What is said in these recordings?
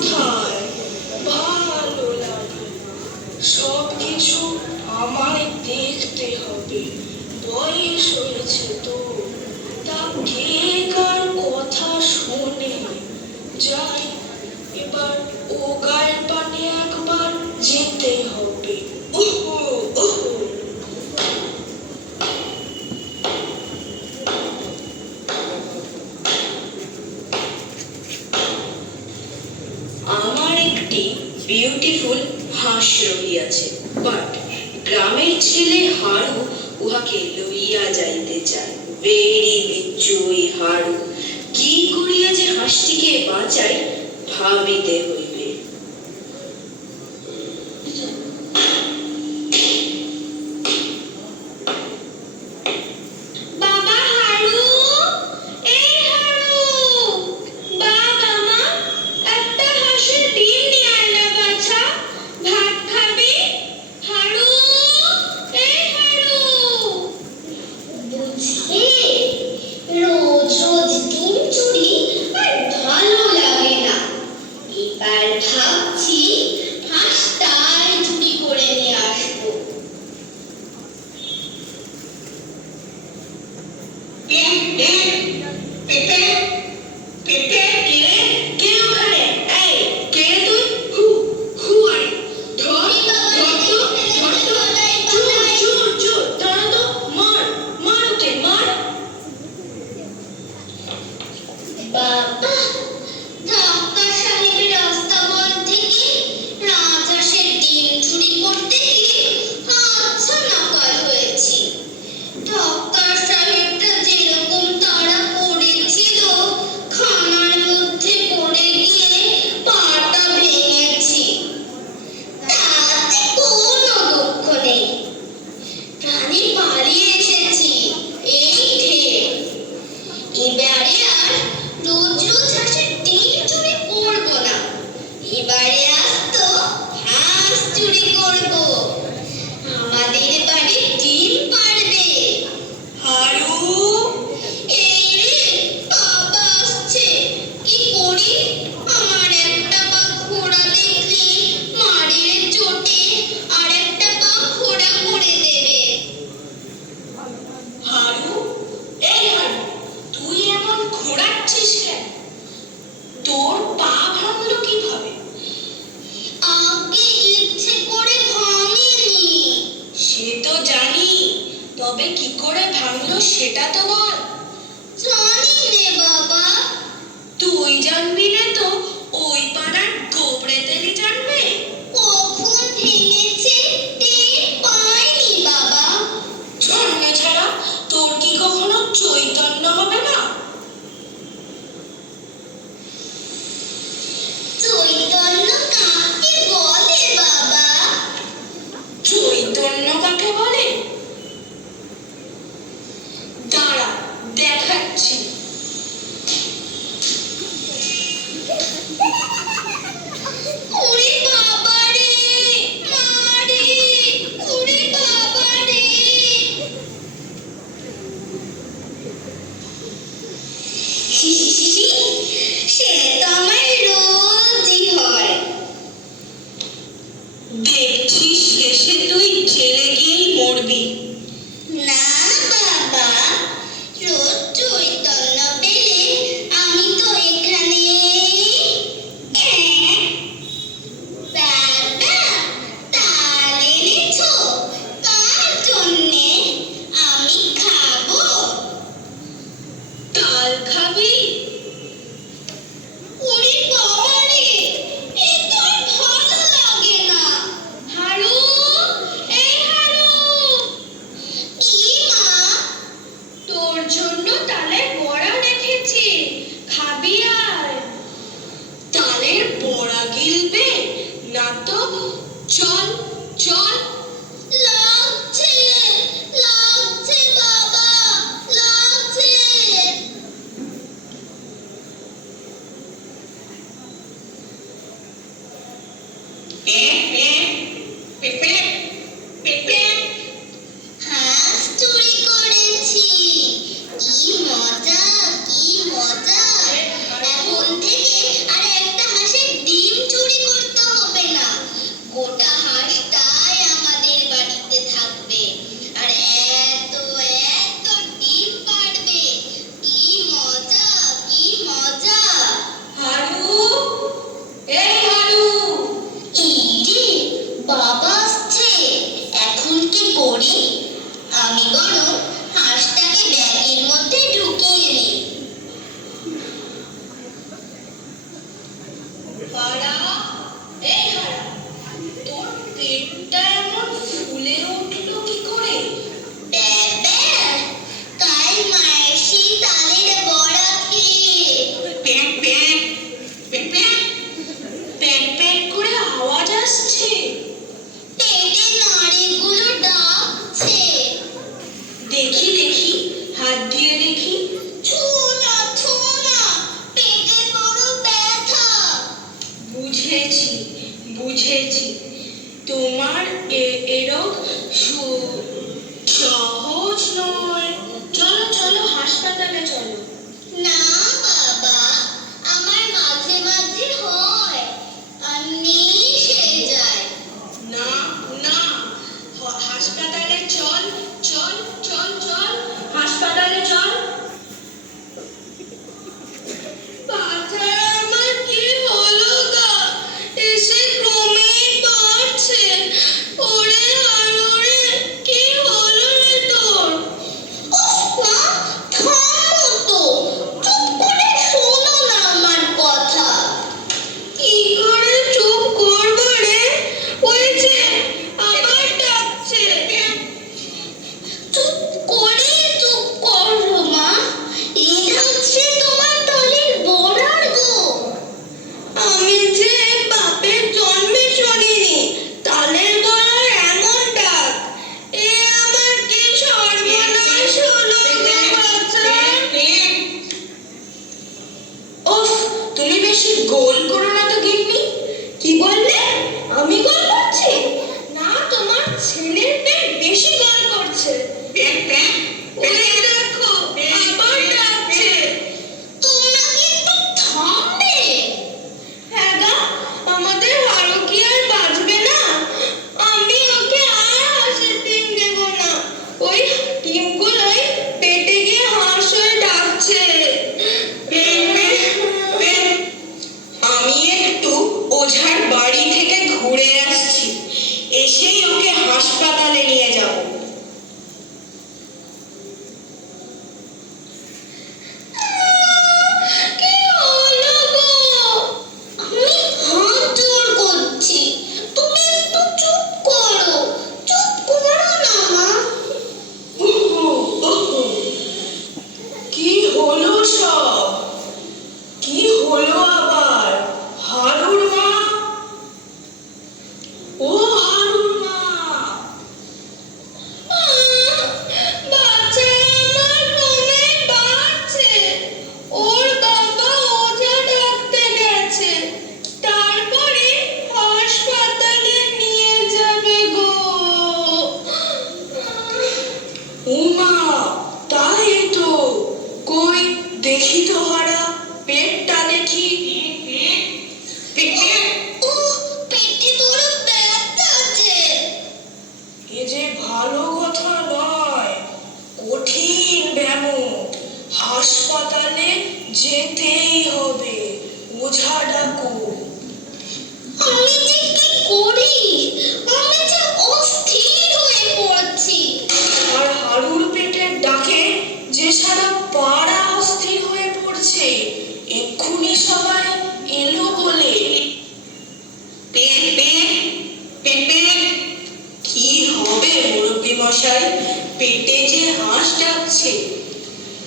কোথায় ভালো লাগে সব আমায় দেখতে হবে। বয়স বিউটিফুল হাঁস রহিয়াছে বাট গ্রামের ছেলে হাড়ু উহাকে লইয়া যাইতে চায়। ভেরি বিচ্ছুই হাড়ু তবে কি করে ভাঙলো সেটা তো বল। জানি রে বাবা। তুই জানবি না তো গিলবে না তো চল চল Chelo.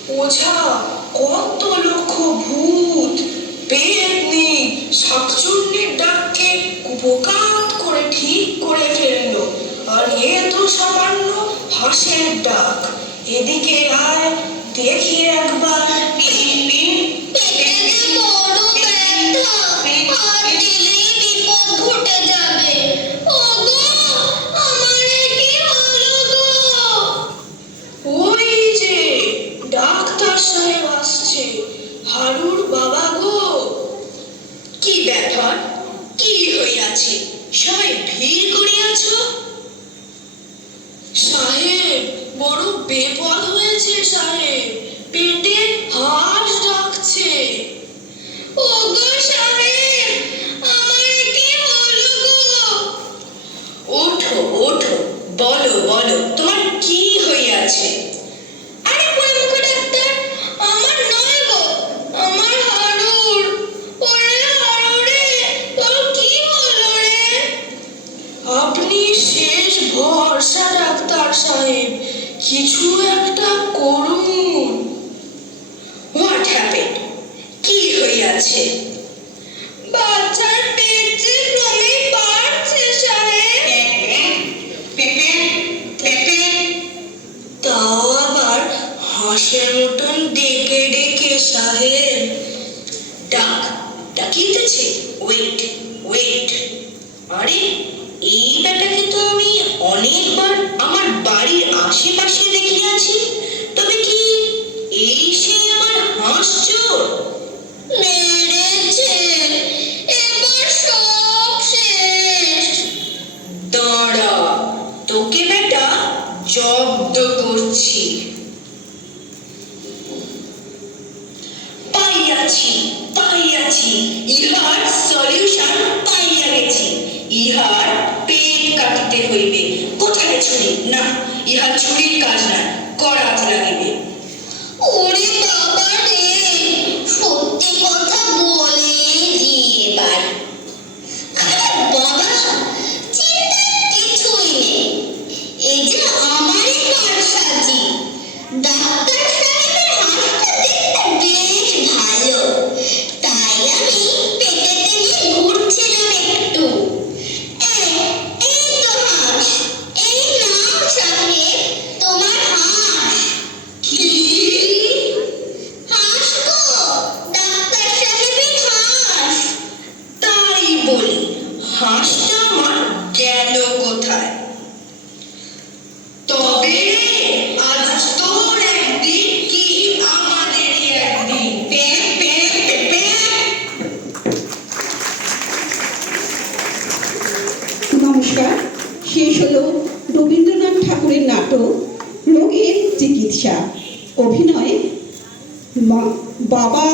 ওঝা কত লক্ষ ভূত পেতনি শাকচুন্নির ডাককে কুপকাত করে ঠিক করে ফেলল। আর এ তো সামান্য হাসের ডাক। এদিকে আয়, দেখি একবার একটা করুণ। হোয়াট হ্যাপেন কি হইয়াছে? মতন ডেকে ডেকে, সাহেব। ডাক ওয়েট ওয়েট আরে, এই ব্যাটাকে তো আমি অনেকবার আমার বাড়ির আশেপাশে দেখি আছি? তবে কি এই সে আমার হাঁস ইহার সলিউশন পাইয়া গেছি। ইহার পেট কাটিতে হইবে। কোথায় ছুরি? না, ইহার ছুরির কাজ নয় করা যাবে ওরে হাঁসটা আমার গেল কোথায়? তবে নমস্কার, শেষ হলো রবীন্দ্রনাথ ঠাকুরের নাটক, রোগের চিকিৎসা। অভিনয়ে বাবা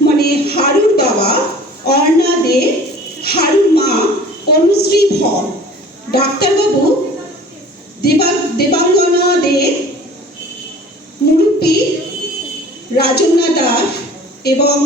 মানে হারুর বাবা, অর্ণা দে, হারুর কর্মশ্রী ধর ডাক্তারবাবু দেবাঙ্গনা দে মুরুপি রাজন্না দাস এবং